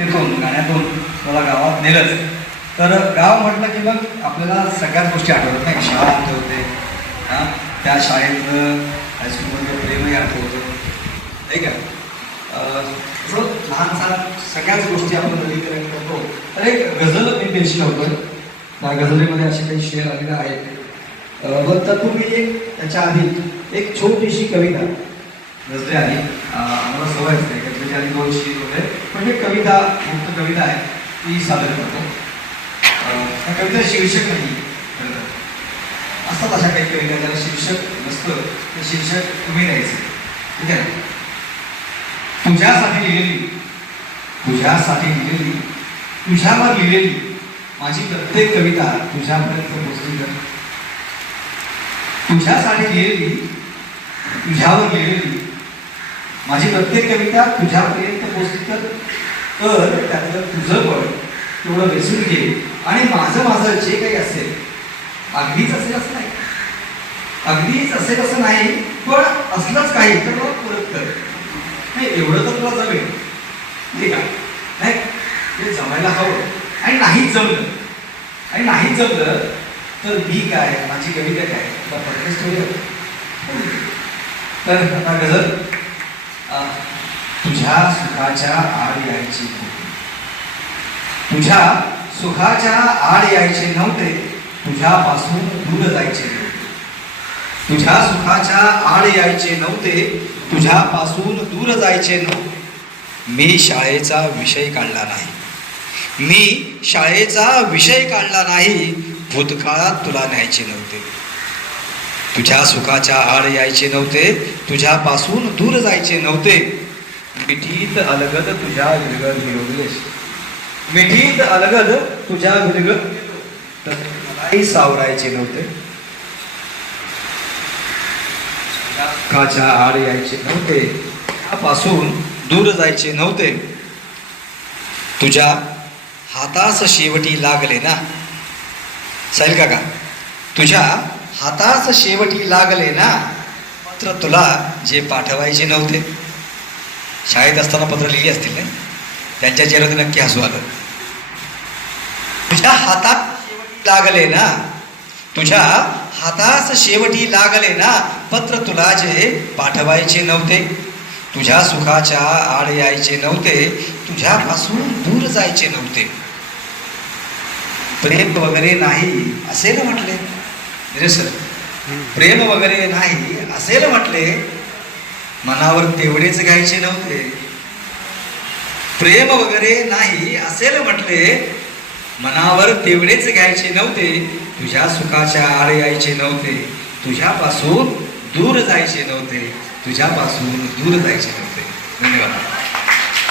तिथून गाण्यातून मला गावात नेलंच. तर गाव म्हटलं की मग आपल्याला सगळ्याच गोष्टी आठवतात नाही शाळा आठवते. हां? त्या शाळेतलं हायस्कूलमधलं प्रेमही आठवतं. नाही का? अं, असं लहान सहान सगळ्याच गोष्टी आपण नवीकरण करतो. तर एक गझल मी पेश होतं त्या गझलेमध्ये असे काही शेअर आलेले आहेत. अं, तर तुम्ही एक त्याच्या आधी एक छोटीशी कविता. नजरे आली. आम्हाला सवय असते गजरेची आधी दोन शीर वगैरे. पण एक कविता मुक्त कविता आहे ती सादर करतो. त्या कविता शीर्षक नाही खरं असतात अशा काही कविता ज्याला शीर्षक नसतं ते शीर्षक तुम्ही द्यायचं ठीक आहे ना? तुझ्यासाठी लिहिलेली तुझ्यासाठी लिहिलेली तुझ्यावर लिहिलेली माझी प्रत्येक कविता तुझ्यापर्यंत पोचली तर तुझ्यासाठी लिहिलेली तुझ्यावर लिहिलेली माझी प्रत्येक कविता तुझ्यापर्यंत पोचली तर तर त्यातलं तुझं पण तेवढं वेचून घे. आणि माझं माझं जे काही असेल अगदीच असेल असं नाही. अगदीच असेल असं नाही पण असलंच काही तर मला परत कर. नाही एवढं तर तुला जमेल. ठीक आहे? नाही ते जमायला हवं. आणि नाहीच जमलं आणि नाहीच जमलं तर मी काय माझी कविता काय? तुला परफेक्ट होईल तर आता गजल. तुझ्या सुखाच्या आड यायची नव्हते तुझ्या सुखाच्या आड यायचे नव्हते तुझ्यापासून दूर जायचे नव्हते. तुझ्या सुखाच्या आड यायचे नव्हते तुझ्यापासून दूर जायचे नव्हते. मी शाळेचा विषय काढला नाही. मी शाळेचा विषय काढला नाही भूतकाळात तुला न्यायचे नव्हते. तुझ्या सुखाच्या आड यायचे नव्हते तुझ्यापासून दूर जायचे नव्हते. मिठीत अलगद तुझ्या विरगद हिरवलेस मिठीत अलगद तुझ्या विरगद तर मलाही सावरायचे नव्हते. सुखाच्या आड यायचे नव्हते त्यापासून दूर जायचे नव्हते. तुझ्या हातास शेवटी लागले ना? चालेल का का तुझ्या हातास शेवटी लागले ना मात्र तुला जे पाठवायचे नव्हते. शाळेत असताना पत्र लिहिली असतील ना? त्यांच्या चेहऱ्यात नक्की हसू आलं. तुझ्या हातात शेवटी लागले ना तुझ्या हातास शेवटी लागले ना पत्र तुला जे पाठवायचे नव्हते. तुझ्या सुखाच्या आड यायचे नव्हते तुझ्यापासून दूर जायचे नव्हते. प्रेम वगैरे नाही असे ना म्हटले. म्हणजे सर प्रेम वगैरे नाही असेल म्हटले मनावर तेवढेच घ्यायचे नव्हते. प्रेम वगैरे नाही असेल म्हटले मनावर तेवढेच घ्यायचे नव्हते. तुझ्या सुखाच्या आड यायचे नव्हते. तुझ्यापासून दूर जायचे नव्हते. तुझ्यापासून दूर जायचे नव्हते. धन्यवाद.